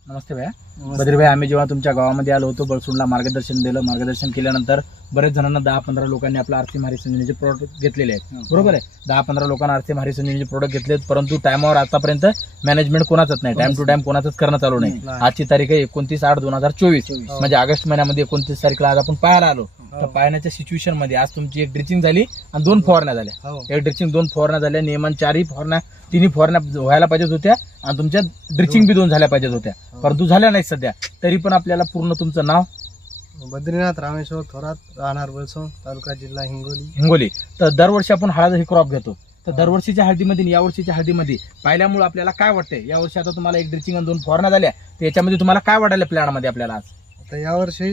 नमस्ते भैया. बद्री भाई, आम्ही जेव्हा तुमच्या गावामध्ये आलो होतो, बळसुंडला मार्गदर्शन केल्यानंतर बरेच जणांना 10-15 लोकांनी आपला आरसी मारी संजीवनीचे प्रोडक्ट घेतलेले आहेत. बरोबर आहे. 10-15 लोकांना आरसी मारी संजीवनीचे प्रोडक्ट घेतलेत, परंतु टायमावर आतापर्यंत मॅनेजमेंट कोणाचंच नाही. टाइम टू टाइम कोणाचंच करणं चालू नाही. आजची तारीख आहे 29/8/2024, म्हणजे ऑगस्ट महिन्यामध्ये 29 तारीखला आज आपण पाहायला आलो. तर पाहण्याच्या सिच्युएशन मध्ये आज तुमची एक ड्रिचिंग झाली आणि 2 फवारण्या झाल्या. एक ड्रिचिंग 2 फवारण्या झाल्या. नियमन 4 फवारण्या 3 फवारण्या व्हायला पाहिजेत होत्या आणि तुमच्या ड्रिचिंग बी 2 झाल्या पाहिजेत होत्या, परंतु झाल्या नाही सध्या. तरी पण आपल्याला पूर्ण तुमचं नाव? बद्रीनाथ रामेश्वर थोरात, राहणार बळसोंड, तालुका जिल्हा हिंगोली. तर दरवर्षी आपण हळद ही क्रॉप घेतो. तर दरवर्षीच्या हळदीमध्ये आणि यावर्षीच्या हळदीमध्ये पाहिल्यामुळे आपल्याला काय वाटतंय? यावर्षी आता तुम्हाला एक ड्रिचिंग आणि 2 फवारण्या झाल्या, तर याच्यामध्ये तुम्हाला काय वाटायला प्लॅन मध्ये आपल्याला आज? आता यावर्षी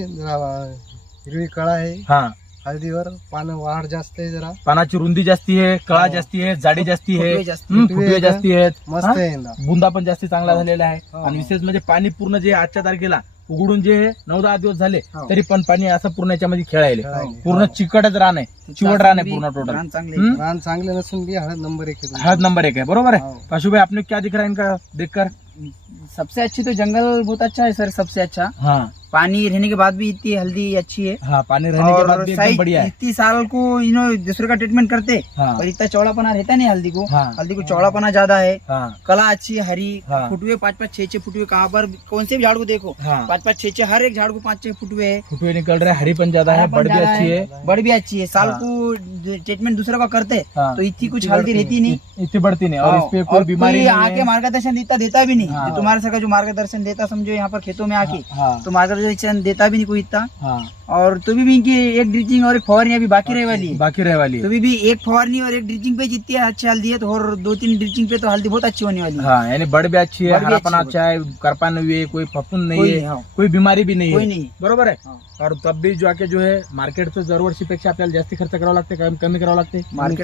हिरवी कळा आहे. हा, हळदीवर पानं वाढ जास्त आहे, जरा पानाची रुंदी जास्ती आहे, कळा जास्ती आहे, जाडी जास्ती आहे, फुटवे जास्ती आहेत, मस्त आहे यंदा. बुंदा पण जास्ती चांगला झालेला आहे. आणि विशेष म्हणजे पाणी पूर्ण जे आजच्या तारखेला उघडून जे 9-10 दिवस झाले तरी पण पाणी असं पूर्ण याच्यामध्ये खेळायले. पूर्ण चिकटच रान आहे, चिवट रान आहे पूर्ण टोटल. रान चांगले नसून बी हळद नंबर 1 आहे. हळद नंबर 1 है, बरोबर है. पाशु भाई, आपने क्या दिख रहा है इनका देखकर? सबसे अच्छी तो जंगल बहुत अच्छा है सर, सबसे अच्छा. हाँ पानी रहने के बाद भी इतनी हल्दी अच्छी है. हाँ, पानी रहने के बाद भी एकदम साइज बढ़िया है. इतनी साल को इन्होंने दूसरे का ट्रीटमेंट करते, हाँ पर इतना चौड़ापना रहता नहीं हल्दी को. हाँ हल्दी को चौड़ापना ज्यादा है, हाँ कला अच्छी है, हरी, हाँ. फुटवे 5-5, 6-6 फुटवे. कहाँ पर कौन से भी झाड़ को देखो, हाँ 5-5, 6-6 हर एक झाड़ को 5-6 फुटवे है. फुटवे निकल रहे, हरी पण ज्यादा है, हरा बड़ पण भी ज्यादा अच्छी है. बड़ भी अच्छी है. साल हाँ. को ट्रीटमेंट दूसरे का करते हाँ. तो इतनी कुछ हल्दी रहती नहीं. इतनी बढ़ती नहीं, और इस पे कोई और बीमारी कोई नहीं आके है. मार्गदर्शन देता भी नहीं. हाँ. जो तुम्हारे सका जो मार्गदर्शन देता समझो यहाँ पर खेतों में आके, हाँ तो मार्गदर्शन देता भी नहीं कोई इतना. हाँ, और तो भी इनकी एक ड्रिचिंग और एक फवारनी अभी बाकी रह वाली है. बाकी रहे वाली तो है. भी एक फवारनी और एक ड्रिचिंग पे जितनी अच्छी हल्दी है, तो और 2-3 ड्रिचिंग पे तो हल्दी बहुत अच्छी होने वाली है. हाँ, यानी बड़ भी अच्छी है, बड़ भी हरापन अच्छी अच्छा है, करपान भी है, कोई फफूंद नहीं कोई है, नहीं, हाँ. कोई बीमारी भी नहीं कोई है. नहीं. बरोबर आहे. हाँ. और तब भी जो आके जो है मार्केटचं दरवर्षीपेक्षा आपल्याला जास्ती खर्च करावा लागते, कमी करावं लागते?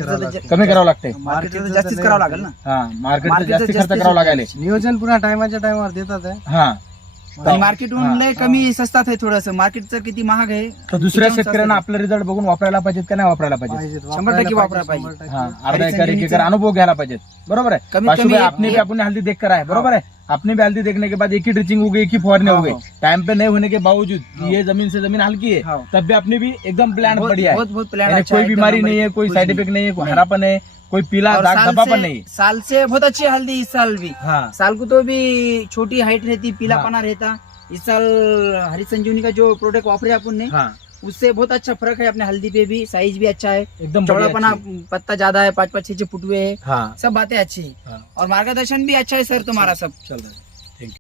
कमी करावं लागते. मार्केटचं जास्तीच करावं लागेल ना. हा, मार्केटचं मार्केटचं जास्ती खर्च जास्ती करावं लागेल. नियोजन पुन्हा टायमाच्या टायमावर देतात आहे. हा, आणि मार्केटहून लय कमी स्वस्तात आहे थोडंसं. मार्केटचं किती महाग आहे. तर दुसऱ्या शेतकऱ्यांना आपला रिझल्ट बघून वापरायला पाहिजेत का नाही वापरायला पाहिजे? पाहिजे, 100% वापरायला पाहिजे, पाहिजे. 100%. हाँ, अर्धा एकर अनुभव घ्यायला पाहिजेत. बरोबर है. कमीत पाशु कमी भाई, आपने भी अपनी हल्दी देख कर आए, बरोबर है. आपने भी हल्दी देखने के बाद एक ही ड्रिचिंग हो गई, एक ही फवारनी हो गई, टाइम पे नहीं होने के बावजूद ये जमीन से जमीन हल्की है, हाँ. तब भी अपनी भी एकदम प्लान बढ़िया है. बहुत प्लान यानी अच्छा कोई है, बीमारी एकदम नहीं है, कोई कुछ साइड नहीं. इफेक्ट नहीं है, कोई हरापन है, कोई पीला और दाग साल धब्बा से- पण नहीं. साल से बहुत अच्छी हल्दी इस साल भी. हाँ साल को तो भी छोटी हाइट रहती, पीलापना रहता. इस साल हरी संजीवनी का जो प्रोडक्ट वापरे अपन ने, हाँ, उससे बहुत अच्छा फर्क है. अपने हल्दी पे भी साइज भी अच्छा है, एकदम बढ़िया चौड़ापना अच्छी है. पत्ता ज्यादा है, 5-5, 6-6 फुटवे है. हाँ, सब बातें अच्छी है. हाँ. और मार्गदर्शन भी अच्छा है सर तुम्हारा सब. चल रहा है.